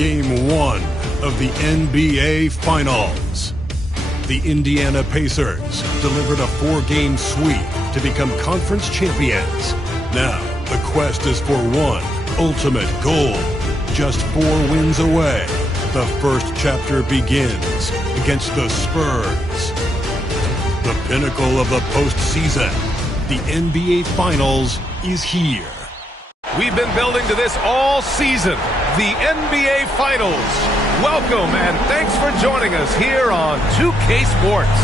Game 1 of the NBA Finals. The Indiana Pacers delivered a 4-game sweep to become conference champions. Now, the quest is for one ultimate goal. Just 4 wins away. The first chapter begins against the Spurs. The pinnacle of the postseason. The NBA Finals is here. We've been building to this all season. The NBA Finals. Welcome and thanks for joining us here on 2K Sports.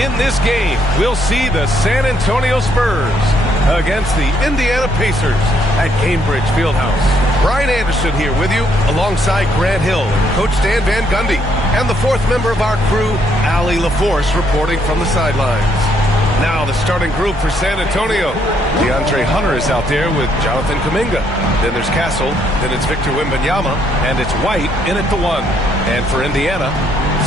In this game, we'll see the San Antonio Spurs against the Indiana Pacers at Cambridge Fieldhouse. Brian Anderson here with you alongside Grant Hill and Coach Dan Van Gundy. And the 4th member of our crew, Allie LaForce, reporting from the sidelines. Now the starting group for San Antonio. DeAndre Hunter is out there with Jonathan Kuminga. Then there's Castle. Then it's Victor Wembanyama. And it's White in at the 1. And for Indiana,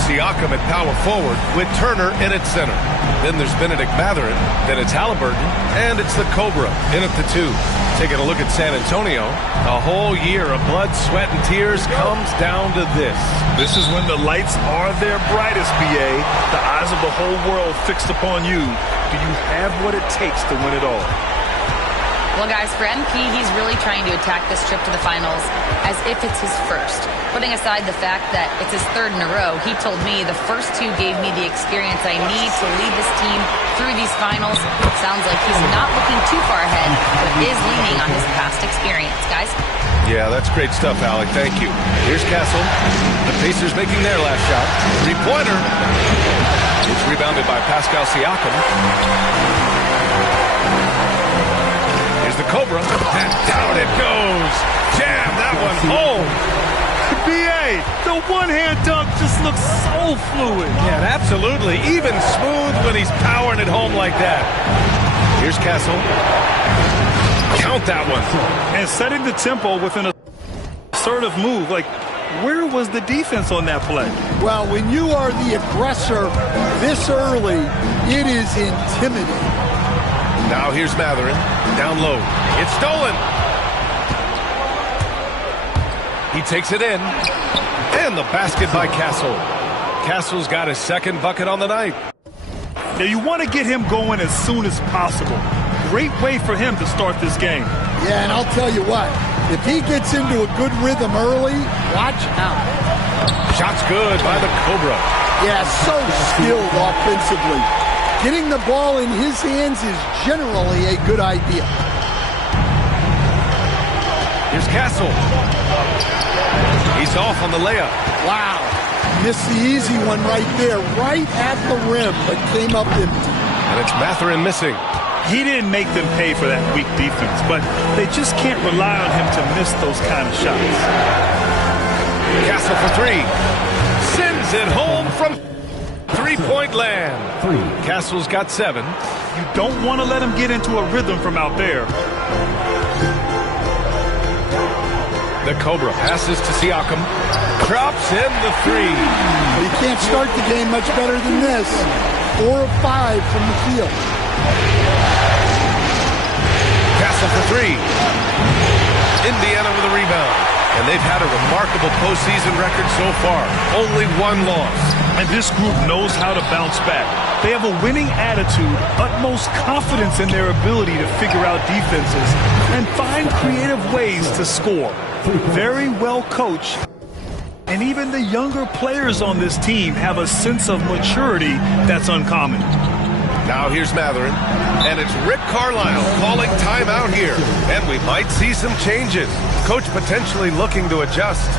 Siakam at power forward with Turner in at center. Then there's Benedict Mathurin. Then it's Halliburton. And it's the Cobra in at the 2. Taking a look at San Antonio, a whole year of blood, sweat, and tears comes down to this. This is when the lights are their brightest, BA. The eyes of the whole world fixed upon you. Do you have what it takes to win it all? Well, guys, for MP, he's really trying to attack this trip to the finals as if it's his first. Putting aside the fact that it's his 3rd in a row, he told me the first 2 gave me the experience I need to lead this team through these finals. It sounds like he's not looking too far ahead, but is leaning on his past experience, guys. Yeah, that's great stuff, Alec. Thank you. Here's Castle. The Pacers making their last shot. 3-pointer. It's rebounded by Pascal Siakam. Here's the Cobra. And down it goes. Jam that one home. BA, the one-hand dunk just looks so fluid. Yeah, absolutely. Even smooth when he's powering it home like that. Here's Castle. Count that one. And setting the tempo with an assertive move. Like, where was the defense on that play? Well, when you are the aggressor this early, it is intimidating. Now here's Mathurin. Down low. It's stolen. He takes it in. And the basket by Castle. Castle's got his 2nd bucket on the night. Now you want to get him going as soon as possible. Great way for him to start this game. Yeah, and I'll tell you what. If he gets into a good rhythm early, watch out. Shot's good by the Cobra. Yeah, so skilled offensively. Getting the ball in his hands is generally a good idea. Here's Castle. He's off on the layup. Wow. Missed the easy one right there, right at the rim, but came up empty. And it's Mathurin missing. He didn't make them pay for that weak defense, but they just can't rely on him to miss those kind of shots. Castle for 3. Sends it home from 3-point land. Castle's got 7. You don't want to let him get into a rhythm from out there. The Cobra passes to Siakam. Drops in the 3. Well, you can't start the game much better than this. 4 of 5 from the field. Castle for 3. Indiana with a rebound. And they've had a remarkable postseason record so far. Only 1 loss. And this group knows how to bounce back. They have a winning attitude, utmost confidence in their ability to figure out defenses, and find creative ways to score. Very well coached. And even the younger players on this team have a sense of maturity that's uncommon. Now here's Mathurin, and it's Rick Carlisle calling timeout here. And we might see some changes. Coach potentially looking to adjust.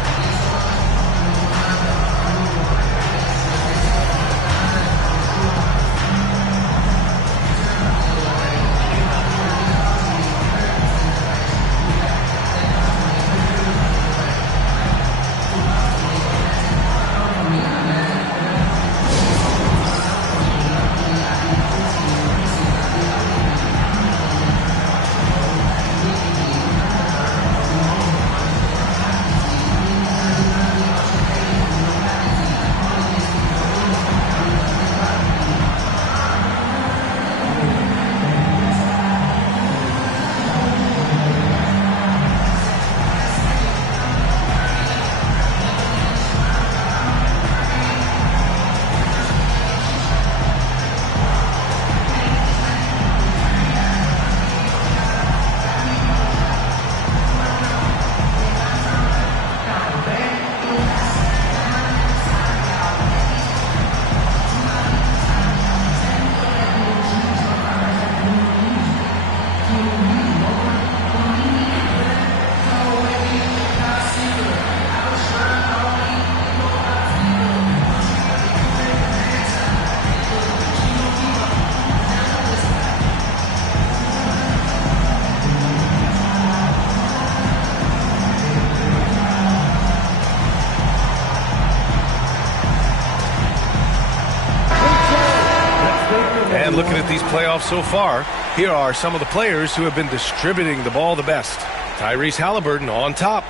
And looking at these playoffs so far, here are some of the players who have been distributing the ball the best. Tyrese Halliburton on top.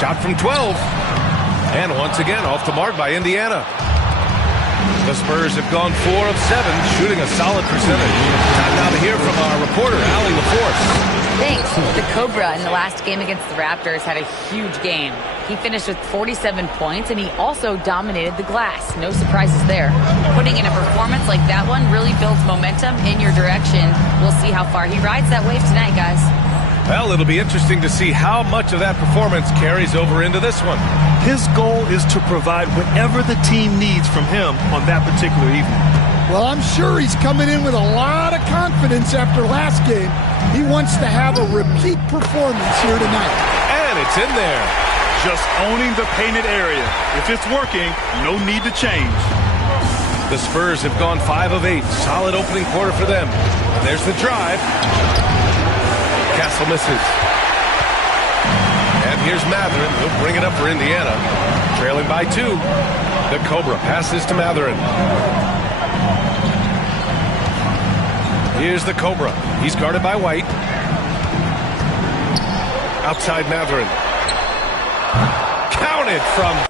Shot from 12. And once again, off the mark by Indiana. The Spurs have gone 4 of 7, shooting a solid percentage. Time now to hear from our reporter, Allie LaForce. Thanks. The Cobra in the last game against the Raptors had a huge game. He finished with 47 points, and he also dominated the glass. No surprises there. Putting in a performance like that one really builds momentum in your direction. We'll see how far he rides that wave tonight, guys. Well, it'll be interesting to see how much of that performance carries over into this one. His goal is to provide whatever the team needs from him on that particular evening. Well, I'm sure he's coming in with a lot of confidence after last game. He wants to have a repeat performance here tonight. And it's in there. Just owning the painted area. If it's working, no need to change. The Spurs have gone 5 of 8. Solid opening quarter for them. And there's the drive. Castle misses. And here's Mathurin. He'll bring it up for Indiana. Trailing by 2. The Cobra passes to Mathurin. Here's the Cobra. He's guarded by White. Outside Mathurin. Counted from...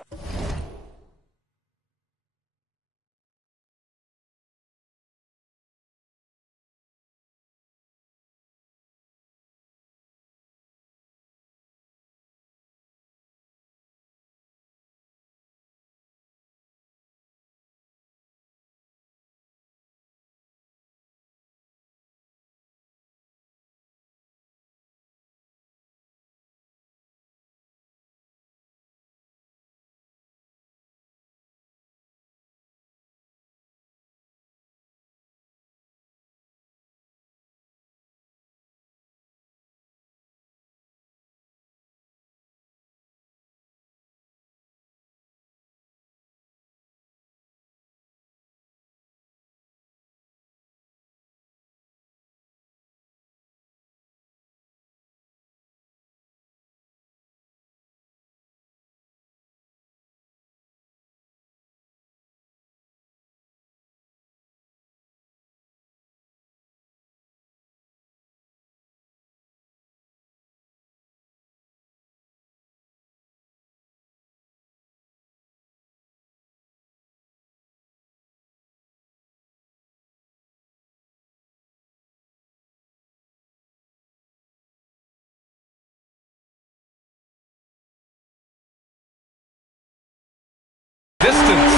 distance.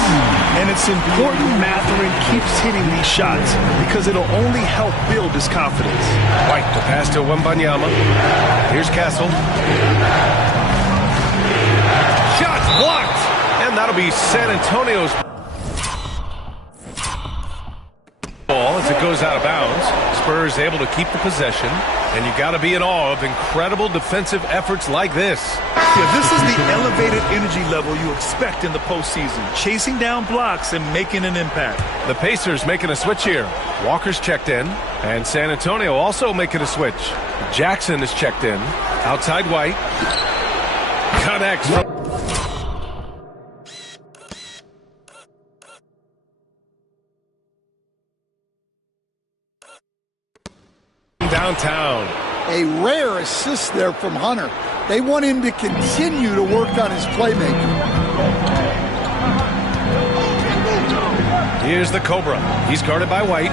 And it's important Mathurin keeps hitting these shots because it'll only help build his confidence. White to pass to Wembanyama. Here's Castle. Shots blocked. And that'll be San Antonio's ball as it goes out of bounds. Spurs able to keep the possession. And you got to be in awe of incredible defensive efforts like this. Yeah, this is the elevated energy level you expect in the postseason. Chasing down blocks and making an impact. The Pacers making a switch here. Walker's checked in. And San Antonio also making a switch. Jackson is checked in. Outside White. Connects. Downtown. A rare assist there from Hunter. They want him to continue to work on his playmaking. Here's the Cobra. He's guarded by White.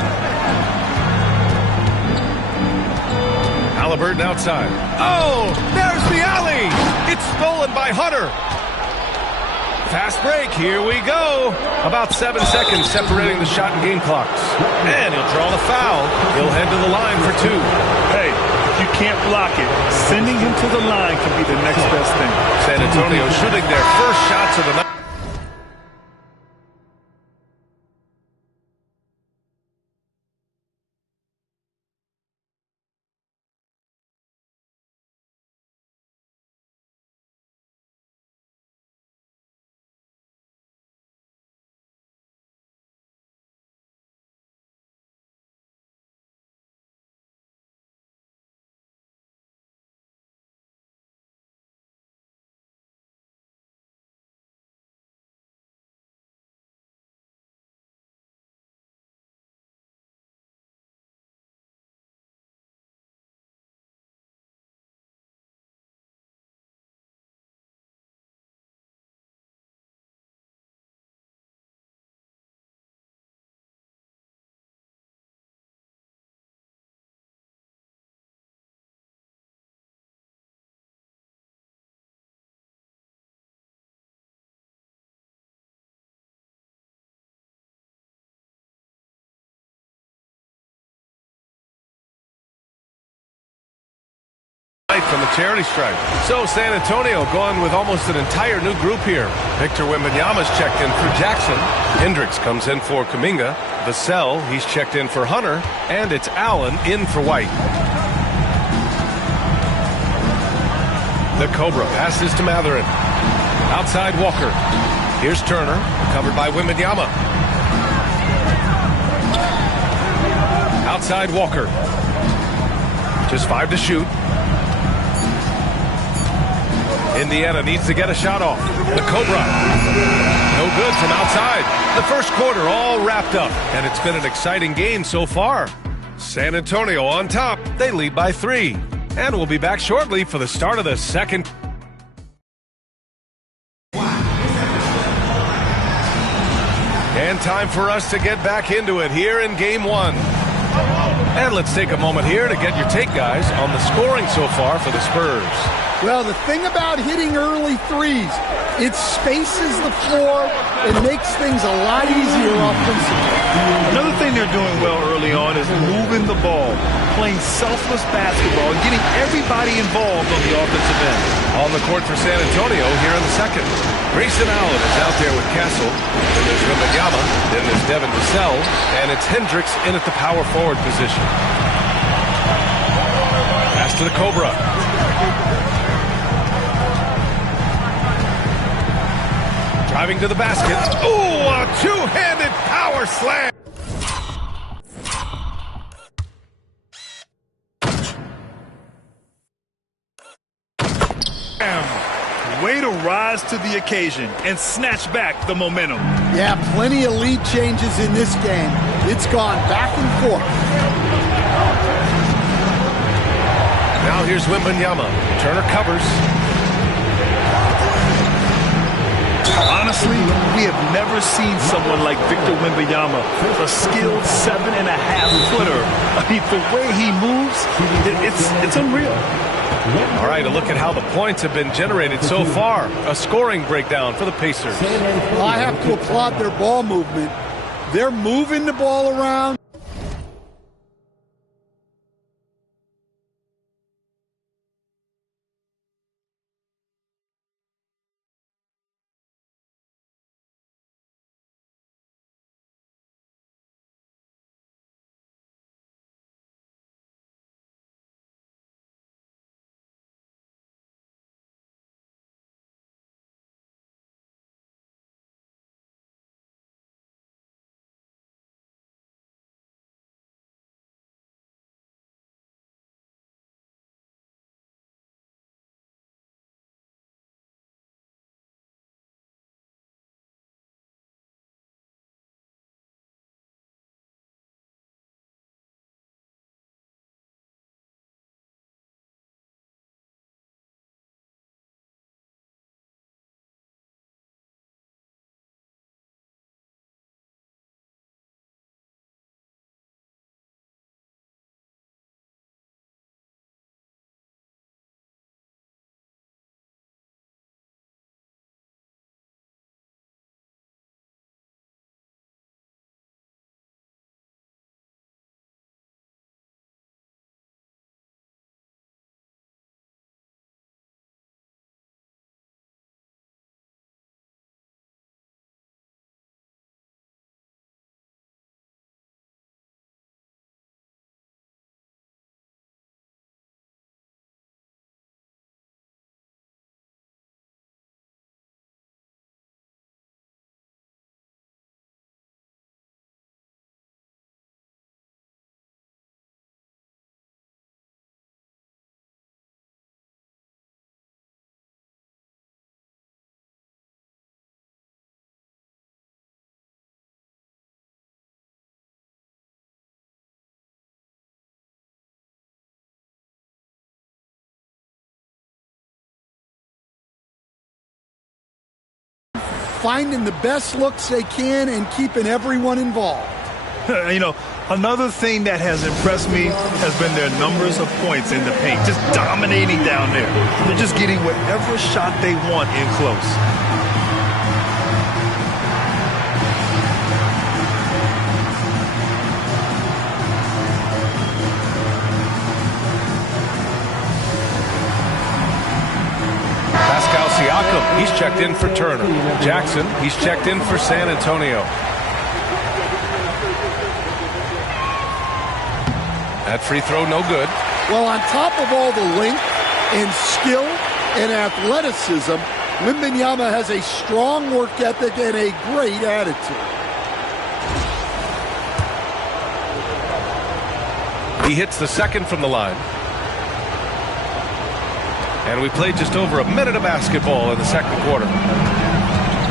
Halliburton outside. Oh, there's the alley. It's stolen by Hunter. Fast break. Here we go. About 7 seconds separating the shot and game clocks. And he'll draw the foul. He'll head to the line for 2. Hey, if you can't block it, sending him to the line can be the next best thing. San Antonio shooting their first shots of the night. charity stripe. So San Antonio going with almost an entire new group here. Victor Wembanyama's checked in for Jackson. Hendricks comes in for Kuminga. Vassell, he's checked in for Hunter. And it's Allen in for White. The Cobra passes to Matherin. Outside Walker. Here's Turner, covered by Wembanyama. Outside Walker. Just 5 to shoot. Indiana needs to get a shot off. The Cobra. No good from outside. The first quarter all wrapped up, and it's been an exciting game so far. San Antonio on top. They lead by 3. And we'll be back shortly for the start of the second. And time for us to get back into it here in Game 1. And let's take a moment here to get your take, guys, on the scoring so far for the Spurs. Well, the thing about hitting early threes, it spaces the floor and makes things a lot easier offensively. Another thing they're doing well early on is moving the ball, playing selfless basketball, and getting everybody involved on the offensive end. On the court for San Antonio here in the second. Grayson Allen is out there with Castle. Then there's Wembanyama. Then there's Devin Vassell. And it's Hendricks in at the power forward position. Pass to the Cobra. Driving to the basket. Ooh, a two-handed power slam. Way to rise to the occasion and snatch back the momentum. Yeah, plenty of lead changes in this game. It's gone back and forth. Now here's Wembanyama. Turner covers. Honestly, we have never seen someone like Victor Wembanyama, a skilled 7.5-footer. I mean, the way he moves, it's unreal. All right, a look at how the points have been generated so far. A scoring breakdown for the Pacers. Well, I have to applaud their ball movement. They're moving the ball around. Finding the best looks they can and keeping everyone involved. You know, another thing that has impressed me has been their numbers of points in the paint, just dominating down there. They're just getting whatever shot they want in close. Siakam, he's checked in for Turner. Jackson, he's checked in for San Antonio. That free throw, no good. Well, on top of all the length and skill and athleticism, Wembanyama has a strong work ethic and a great attitude. He hits the second from the line. And we played just over a minute of basketball in the second quarter.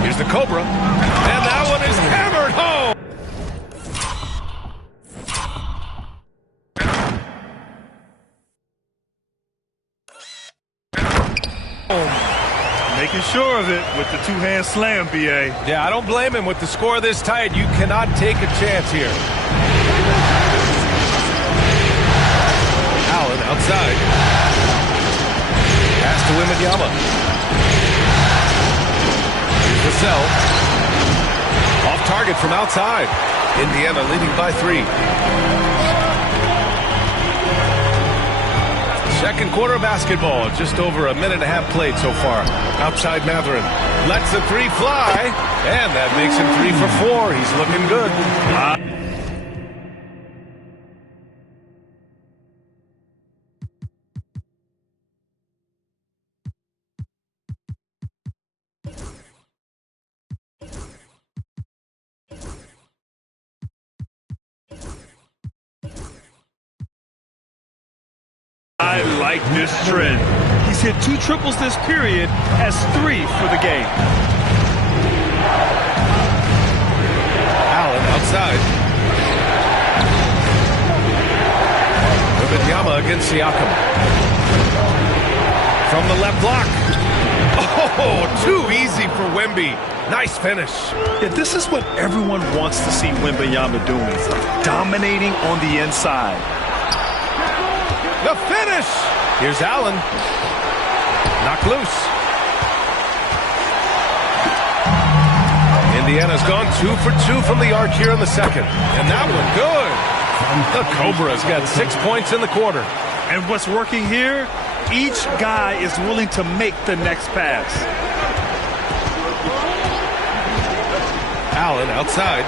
Here's the Cobra. And that one is hammered home. Making sure of it with the two-hand slam, B.A. Yeah, I don't blame him. With the score this tight, you cannot take a chance here. Allen outside. Pass to Wembanyama. Here's Vassell. Off target from outside. Indiana leading by 3. Second quarter basketball, just over a minute and a half played so far. Outside Mathurin lets the 3 fly, and that makes him 3 for 4. He's looking good. I like this trend. He's hit 2 triples this period, has 3 for the game. Allen outside. Wembanyama against Siakam. From the left block. Oh, too easy for Wemby. Nice finish. Yeah, this is what everyone wants to see Wembanyama doing. Dominating on the inside. The finish! Here's Allen. Knocked loose. Indiana's gone 2 for 2 from the arc here in the second. And that one good. The Cobra's got 6 points in the quarter. And what's working here? Each guy is willing to make the next pass. Allen outside.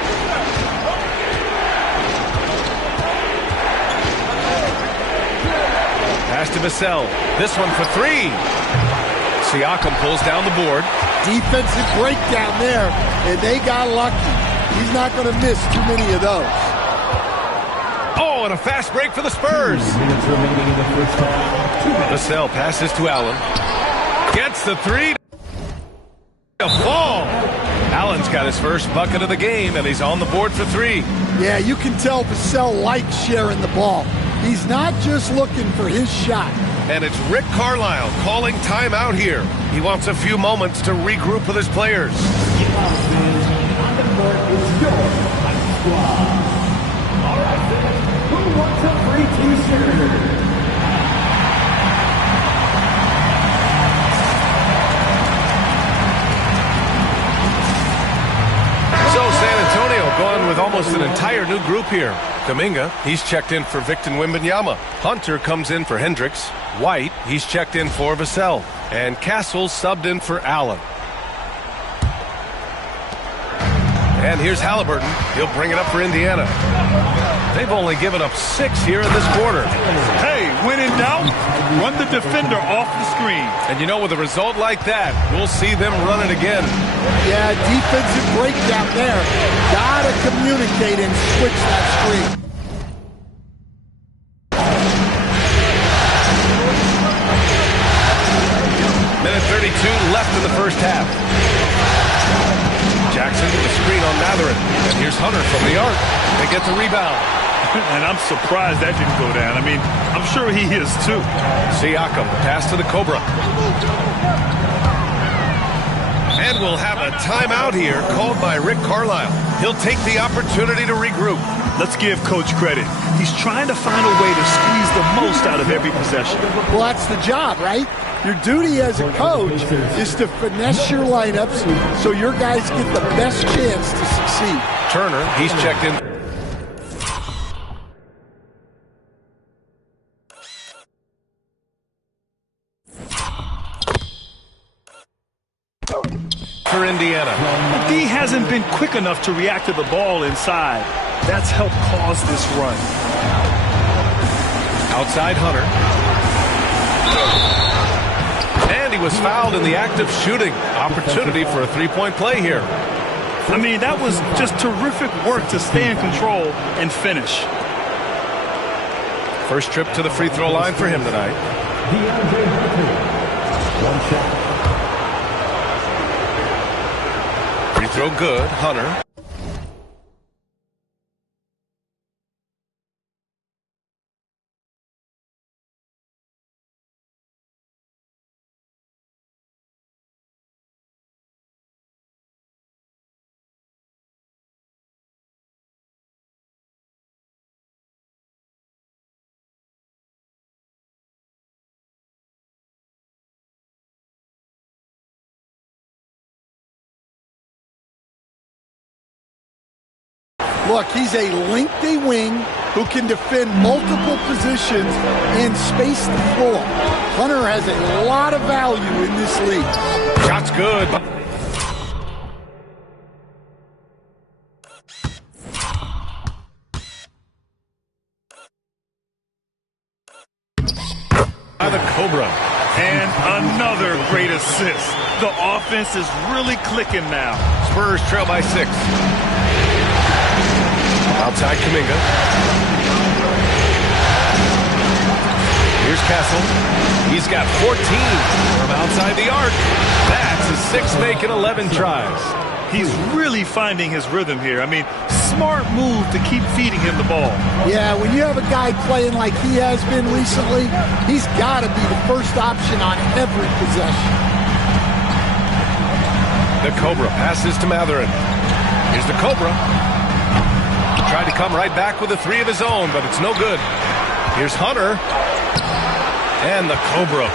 Pass to Vassell. This one for 3. Siakam pulls down the board. Defensive breakdown there, and they got lucky. He's not going to miss too many of those. Oh, and a fast break for the Spurs. Vassell passes to Allen. Gets the 3 to fall. Allen's got his first bucket of the game, and he's on the board for 3. Yeah, you can tell Vassell likes sharing the ball. He's not just looking for his shot. And it's Rick Carlisle calling timeout here. He wants a few moments to regroup with his players. So San Antonio going with almost an entire new group here. Kuminga, he's checked in for Victor Wembanyama. Hunter comes in for Hendricks. White, he's checked in for Vassell. And Castle subbed in for Allen. And here's Halliburton. He'll bring it up for Indiana. They've only given up 6 here in this quarter. Hey, when in doubt, run the defender off the screen. And you know, with a result like that, we'll see them run it again. Yeah, defensive breakdown there. Gotta communicate and switch that screen. Minute 32 left in the first half. Jackson with the screen on Mathurin. And here's Hunter from the arc. They get the rebound. And I'm surprised that didn't go down. I mean, I'm sure he is too. Siakam, pass to the Cobra. And we'll have a timeout here called by Rick Carlisle. He'll take the opportunity to regroup. Let's give Coach credit. He's trying to find a way to squeeze the most out of every possession. Well, that's the job, right? Your duty as a coach is to finesse your lineups so your guys get the best chance to succeed. Turner, he's checked in. for Indiana. The D hasn't been quick enough to react to the ball inside. That's helped cause this run. Outside Hunter. And he was fouled in the act of shooting. Opportunity for a three-point play here. I mean, that was just terrific work to stay in control and finish. First trip to the free throw line for him tonight. Free throw good, Hunter. Look, he's a lengthy wing who can defend multiple positions and space the floor. Hunter has a lot of value in this league. Shot's good. By the Cobra. And another great assist. The offense is really clicking now. Spurs trail by 6. Outside Kuminga. Here's Kessel. He's got 14 from outside the arc. That's his 6th make in 11 tries. He's really finding his rhythm here. I mean, smart move to keep feeding him the ball. Yeah, when you have a guy playing like he has been recently, he's got to be the first option on every possession. The Cobra passes to Matherin. Here's the Cobra. Tried to come right back with a 3 of his own, but it's no good. Here's Hunter. And the Cobra.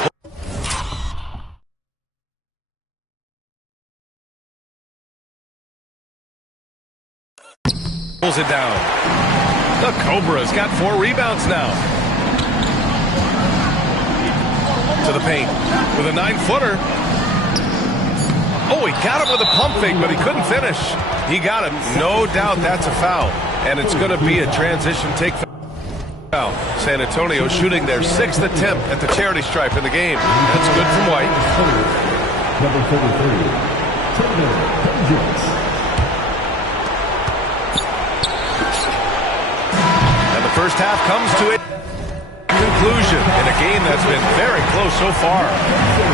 Pulls it down. The Cobra's got 4 rebounds now. To the paint with a 9-footer. Oh, he got him with a pump fake, but he couldn't finish. He got him. No doubt that's a foul. And it's going to be a transition take foul. San Antonio shooting their 6th attempt at the charity stripe in the game. That's good from White. Number 33, And the first half comes to a conclusion in a game that's been very close so far.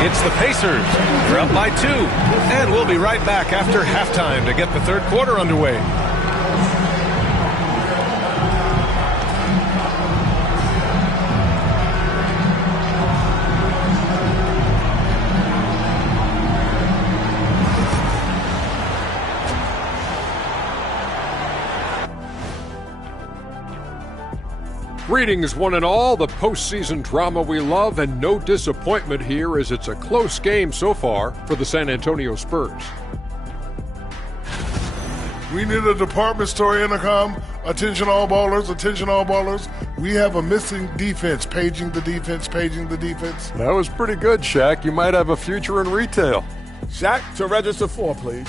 It's the Pacers. They're up by 2. And we'll be right back after halftime to get the third quarter underway. Greetings, one and all, the postseason drama we love, and no disappointment here as it's a close game so far for the San Antonio Spurs. We need a department store intercom. Attention all ballers, attention all ballers. We have a missing defense. Paging the defense, paging the defense. That was pretty good, Shaq. You might have a future in retail. Shaq, to register 4, please.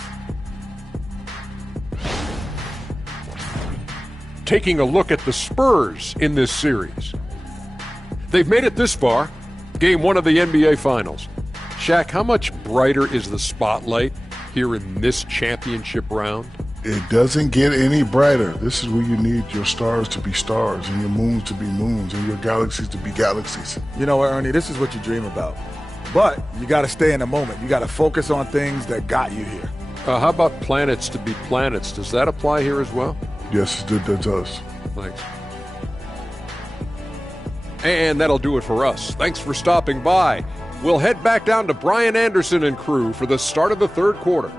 Taking a look at the Spurs in this series. They've made it this far, game 1 of the NBA Finals. Shaq, how much brighter is the spotlight here in this championship round? It doesn't get any brighter. This is where you need your stars to be stars and your moons to be moons and your galaxies to be galaxies. You know what, Ernie, this is what you dream about. But you got to stay in the moment. You got to focus on things that got you here. How about planets to be planets? Does that apply here as well? Yes, it does. Thanks. And that'll do it for us. Thanks for stopping by. We'll head back down to Brian Anderson and crew for the start of the third quarter.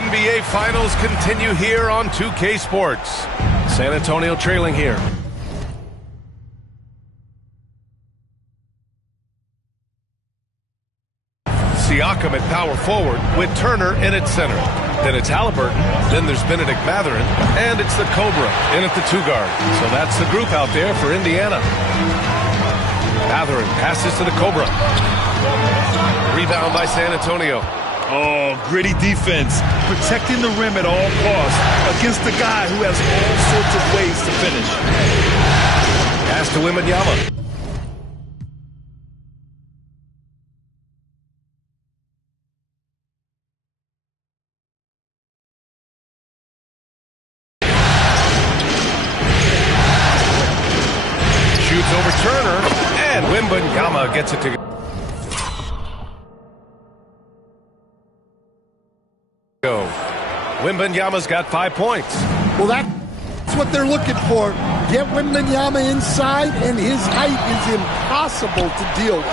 NBA Finals continue here on 2K Sports. San Antonio trailing here. Siakam at power forward with Turner in at center. Then it's Halliburton, then there's Benedict Mathurin, and it's the Cobra in at the 2-guard. So that's the group out there for Indiana. Mathurin passes to the Cobra. Rebound by San Antonio. Oh, gritty defense, protecting the rim at all costs against a guy who has all sorts of ways to finish. Pass to Wembanyama. Shoots over Turner, and Wembanyama gets it to go. Wembanyama's got 5 points. Well, that's what they're looking for. Get Wembanyama inside, and his height is impossible to deal with.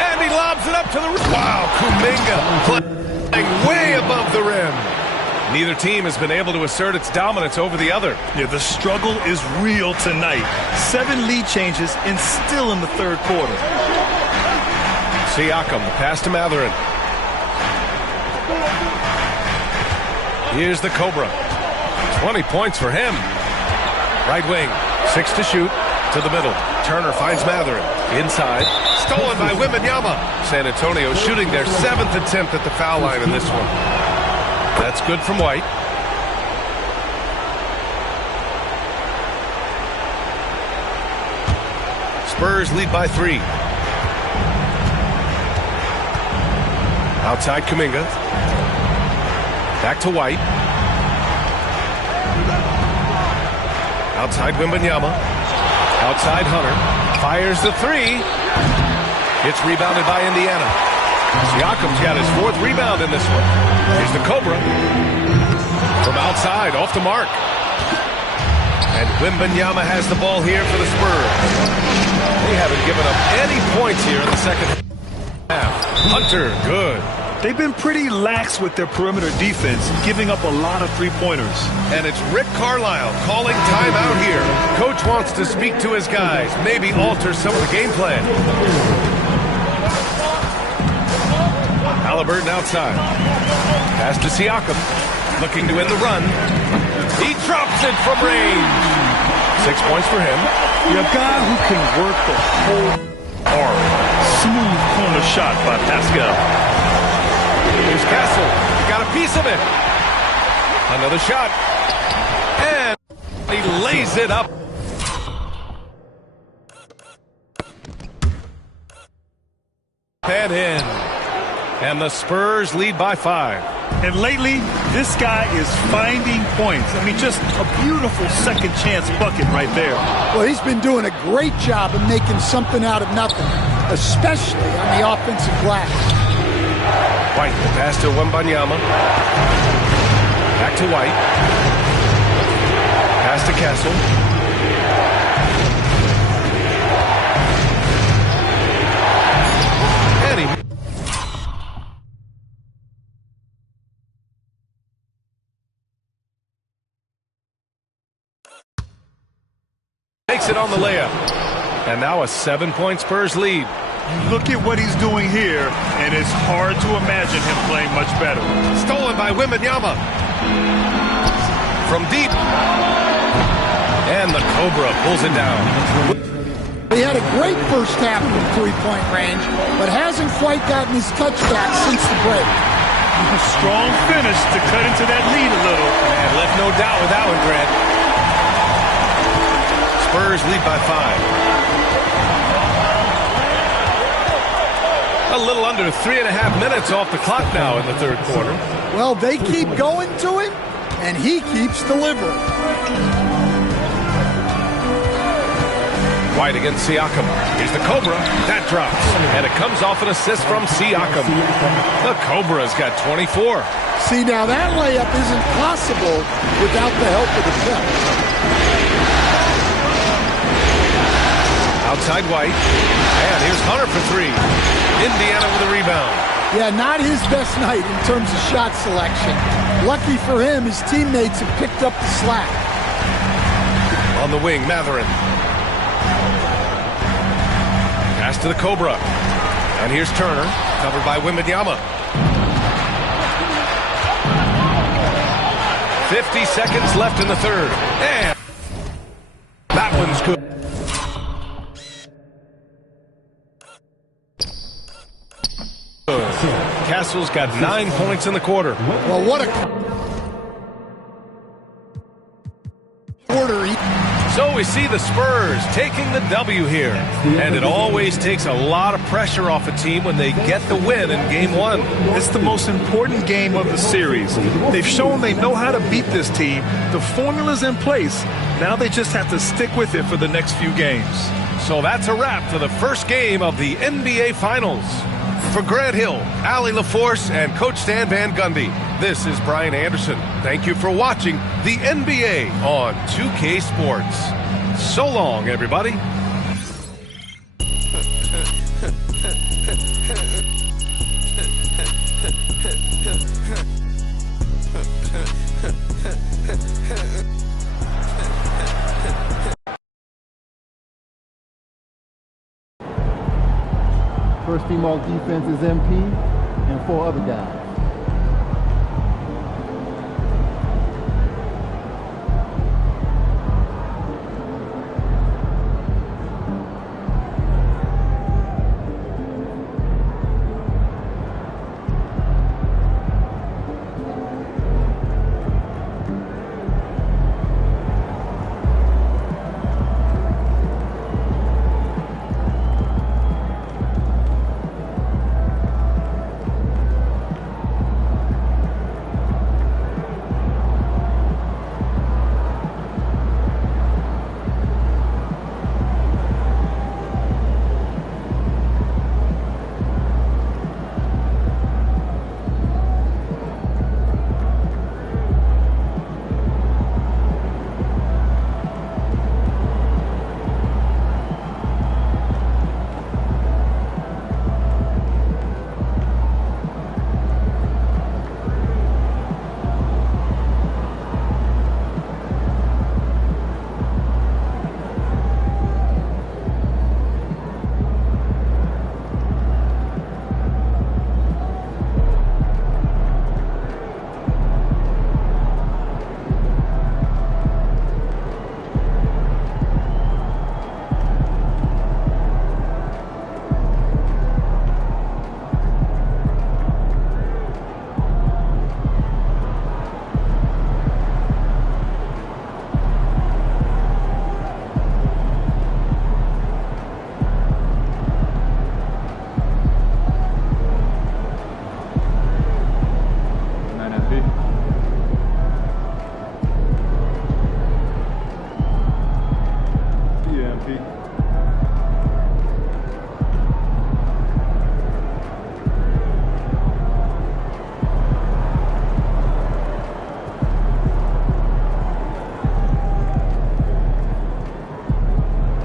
And he lobs it up to the rim. Wow, Kuminga playing way above the rim. Neither team has been able to assert its dominance over the other. Yeah, the struggle is real tonight. 7 lead changes and still in the third quarter. Siakam, the pass to Mathurin. Here's the Cobra. 20 points for him. Right wing, 6 to shoot, to the middle. Turner finds Mathurin. Inside, stolen by Wembanyama. San Antonio shooting their 7th attempt at the foul line in this one. That's good from White. Spurs lead by 3. Outside Kuminga. Back to White. Outside Wembanyama. Outside Hunter. Fires the 3. It's rebounded by Indiana. Siakam's got his 4th rebound in this one. Here's the Cobra. From outside, off the mark. And Wembanyama has the ball here for the Spurs. They haven't given up any points here in the second half. Hunter, good. They've been pretty lax with their perimeter defense, giving up a lot of three-pointers. And it's Rick Carlisle calling timeout here. Coach wants to speak to his guys, maybe alter some of the game plan. Halliburton outside. Pass to Siakam. Looking to end the run. He drops it from range. 6 points for him. You're a guy who can work the whole arc. Smooth corner shot by Pascal. Here's Castle. Got a piece of it. Another shot. And he lays it up. And in. And the Spurs lead by 5. And lately, this guy is finding points. I mean, just a beautiful second chance bucket right there. Well, he's been doing a great job of making something out of nothing, especially on the offensive glass. White, the pass to Wembanyama. Back to White. Pass to Castle. And he makes it on the layup. And now a 7-point Spurs lead. Look at what he's doing here, and it's hard to imagine him playing much better. Stolen by Wembanyama. From deep. And the Cobra pulls it down. He had a great first half from three-point range, but hasn't quite gotten his touchback since the break. A strong finish to cut into that lead a little. Man, left no doubt with that one, Grant. Spurs lead by 5. A little under 3.5 minutes off the clock now in the third quarter. Well, they keep going to him, and he keeps delivering. White against Siakam. Here's the Cobra. That drops. And it comes off an assist from Siakam. The Cobra's got 24. See, now that layup isn't possible without the help of the catch. Outside White. And here's Hunter for 3. Indiana with a rebound. Yeah, not his best night in terms of shot selection. Lucky for him, his teammates have picked up the slack. On the wing, Matherin. Pass to the Cobra. And here's Turner, covered by Wembanyama. 50 seconds left in the third. And that one's good. Castle's got 9 points in the quarter. Well, what a quarter. So we see the Spurs taking the W here. And it always takes a lot of pressure off a team when they get the win in Game 1. It's the most important game of the series. They've shown they know how to beat this team. The formula's in place. Now they just have to stick with it for the next few games. So that's a wrap for the first game of the NBA Finals. For Grant Hill, Allie LaForce, and Coach Stan Van Gundy, this is Brian Anderson. Thank you for watching the NBA on 2K Sports. So long, everybody. First team all defense is MP and 4 other guys.